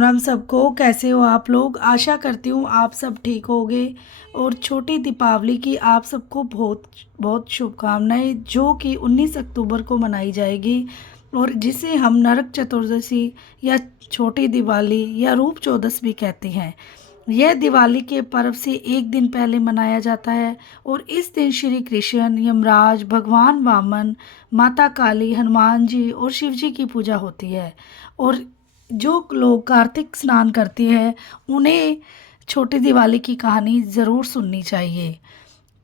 राम सबको। कैसे हो आप लोग? आशा करती हूँ आप सब ठीक होगे। और छोटी दीपावली की आप सबको बहुत बहुत शुभकामनाएं, जो कि 19 अक्टूबर को मनाई जाएगी और जिसे हम नरक चतुर्दशी या छोटी दिवाली या रूप चौदस भी कहते हैं। यह दिवाली के पर्व से एक दिन पहले मनाया जाता है और इस दिन श्री कृष्ण, यमराज, भगवान वामन, माता काली, हनुमान जी और शिव जी की पूजा होती है। और जो लोग कार्तिक स्नान करते हैं उन्हें छोटी दिवाली की कहानी ज़रूर सुननी चाहिए।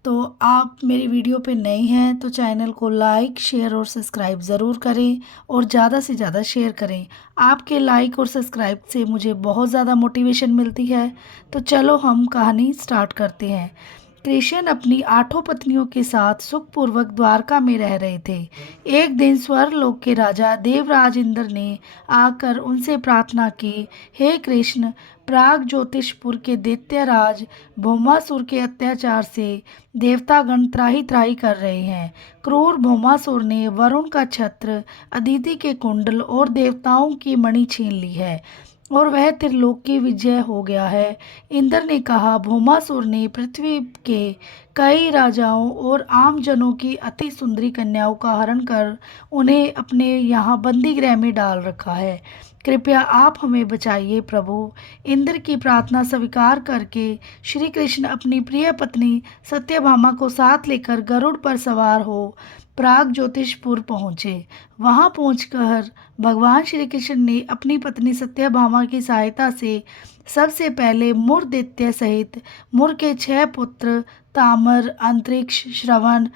तो आप मेरी वीडियो पे नए हैं तो चैनल को लाइक, शेयर और सब्सक्राइब ज़रूर करें और ज़्यादा से ज़्यादा शेयर करें। आपके लाइक और सब्सक्राइब से मुझे बहुत ज़्यादा मोटिवेशन मिलती है। तो चलो हम कहानी स्टार्ट करते हैं। कृष्ण अपनी 8 पत्नियों के साथ सुखपूर्वक द्वारका में रह रहे थे। एक दिन स्वर्गलोक के राजा देवराज इंद्र ने आकर उनसे प्रार्थना की, हे कृष्ण, प्राग ज्योतिषपुर के दैत्यराज भौमासुर के अत्याचार से देवतागण त्राही त्राही कर रहे हैं। क्रूर भौमासुर ने वरुण का छत्र, अदिति के कुंडल और देवताओं की मणि छीन ली है और वह त्रिलोक की विजय हो गया है। इंद्र ने कहा, भौमासुर ने पृथ्वी के कई राजाओं और आम जनों की अति सुंदरी कन्याओं का हरण कर उन्हें अपने यहाँ बंदी गृह में डाल रखा है। कृपया आप हमें बचाइए प्रभु। इंद्र की प्रार्थना स्वीकार करके श्री कृष्ण अपनी प्रिय पत्नी सत्यभामा को साथ लेकर गरुड़ पर सवार हो प्राग ज्योतिषपुर पहुँचे। वहां पहुंचकर भगवान श्री कृष्ण ने अपनी पत्नी सत्यभामा की सहायता से सबसे पहले मुर दैत्य सहित मुर के 6 पुत्र तामर, अंतरिक्ष, श्रवण,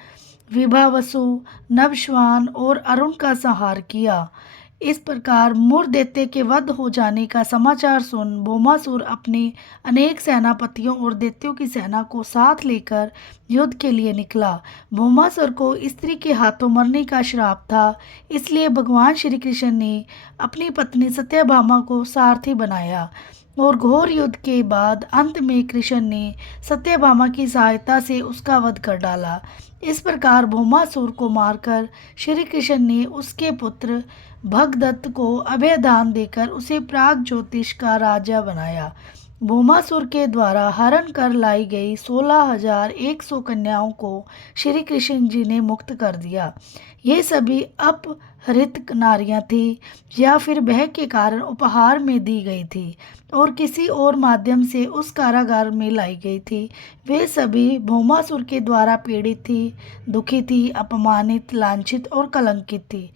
विभावसु, नभश्वान और अरुण का संहार किया। इस प्रकार मुर दैत्य के वध हो जाने का समाचार सुन भौमासुर अपने अनेक सेनापतियों और दैत्यों की सेना को साथ लेकर युद्ध के लिए निकला। भौमासुर को स्त्री के हाथों मरने का श्राप था, इसलिए भगवान श्री कृष्ण ने अपनी पत्नी सत्यभामा को सारथी बनाया और घोर युद्ध के बाद अंत में कृष्ण ने सत्यभामा की सहायता से उसका वध कर डाला। इस प्रकार भौमासुर को मारकर श्री कृष्ण ने उसके पुत्र भगदत्त को अभय दान देकर उसे प्राग ज्योतिष का राजा बनाया। भौमासुर के द्वारा हरण कर लाई गई 16,100 कन्याओं को श्री कृष्ण जी ने मुक्त कर दिया। ये सभी अपहृत नारियां थी या फिर भय के कारण उपहार में दी गई थी और किसी और माध्यम से उस कारागार में लाई गई थी। वे सभी भौमासुर के द्वारा पीड़ित थी, दुखी थी, अपमानित, लांछित और कलंकित थी।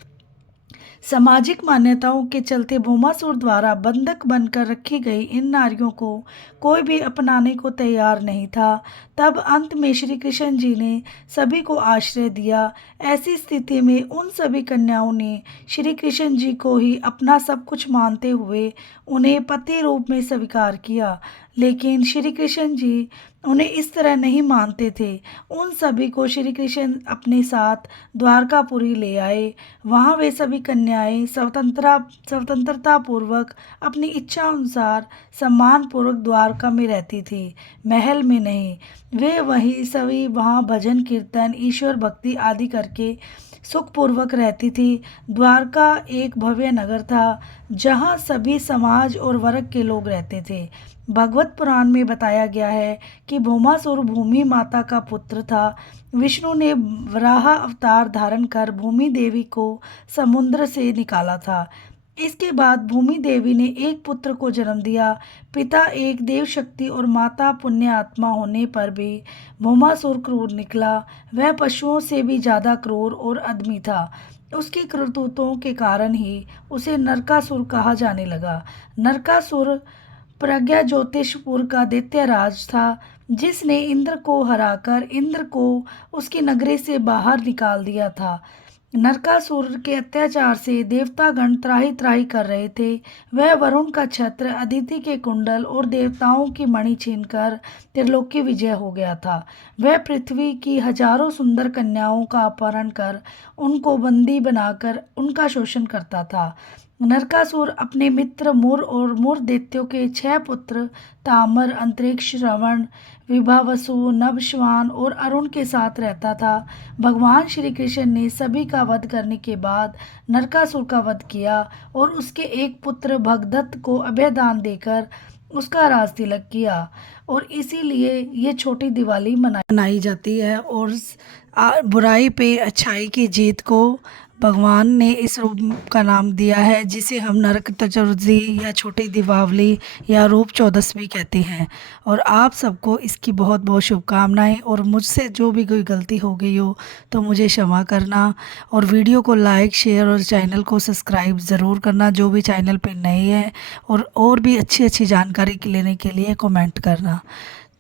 सामाजिक मान्यताओं के चलते भौमासुर द्वारा बंधक बनकर रखी गई इन नारियों को कोई भी अपनाने को तैयार नहीं था। तब अंत में श्री कृष्ण जी ने सभी को आश्रय दिया। ऐसी स्थिति में उन सभी कन्याओं ने श्री कृष्ण जी को ही अपना सब कुछ मानते हुए उन्हें पति रूप में स्वीकार किया। लेकिन श्री कृष्ण जी उन्हें इस तरह नहीं मानते थे। उन सभी को श्री कृष्ण अपने साथ द्वारकापुरी ले आए। वहाँ वे सभी कन्याएं स्वतंत्रता पूर्वक अपनी इच्छा अनुसार सम्मान पूर्वक द्वारका में रहती थी, महल में नहीं। वे वही सभी वहाँ भजन, कीर्तन, ईश्वर भक्ति आदि करके सुखपूर्वक रहती थी। द्वारका एक भव्य नगर था जहाँ सभी समाज और वर्ग के लोग रहते थे। भगवत पुराण में बताया गया है कि भौमासुर भूमि माता का पुत्र था। विष्णु ने वराह अवतार धारण कर भूमि देवी को समुद्र से निकाला था। इसके बाद भूमि देवी ने एक पुत्र को जन्म दिया। पिता एक देव शक्ति और माता पुण्य आत्मा होने पर भी भौमासुर क्रूर निकला। वह पशुओं से भी ज़्यादा क्रूर और अदमी था। उसकी करतूतों के कारण ही उसे नरकासुर कहा जाने लगा। नरकासुर प्रज्ञा ज्योतिषपुर का दैत्यराज था, जिसने इंद्र को हराकर इंद्र को उसकी नगरी से बाहर निकाल दिया था। नरकासुर के अत्याचार से देवतागण त्राही त्राही कर रहे थे। वह वरुण का छत्र, अदिति के कुंडल और देवताओं की मणि छीनकर त्रिलोक की विजय हो गया था। वह पृथ्वी की हजारों सुंदर कन्याओं का अपहरण कर उनको बंदी बनाकर उनका शोषण करता था। नरकासुर अपने मित्र मुर और मुर दैत्यों के 6 पुत्र तामर, अंतरिक्ष, श्रवण, विभावसु, नभश्वान और अरुण के साथ रहता था। भगवान श्री कृष्ण ने सभी का वध करने के बाद नरकासुर का वध किया और उसके एक पुत्र भगदत्त को अभयदान देकर उसका राज तिलक किया और इसीलिए ये छोटी दिवाली मनाई जाती है। और बुराई पे अच्छाई की जीत को भगवान ने इस रूप का नाम दिया है, जिसे हम नरक चतुर्थी या छोटी दीपावली या रूप चौदसवीं कहते हैं। और आप सबको इसकी बहुत बहुत शुभकामनाएं, और मुझसे जो भी कोई गलती हो गई हो तो मुझे क्षमा करना। और वीडियो को लाइक, शेयर और चैनल को सब्सक्राइब ज़रूर करना जो भी चैनल पे नए हैं, और भी अच्छी अच्छी जानकारी लेने के लिए कमेंट करना।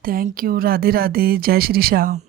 Thank you. राधे राधे। जय श्री श्याम।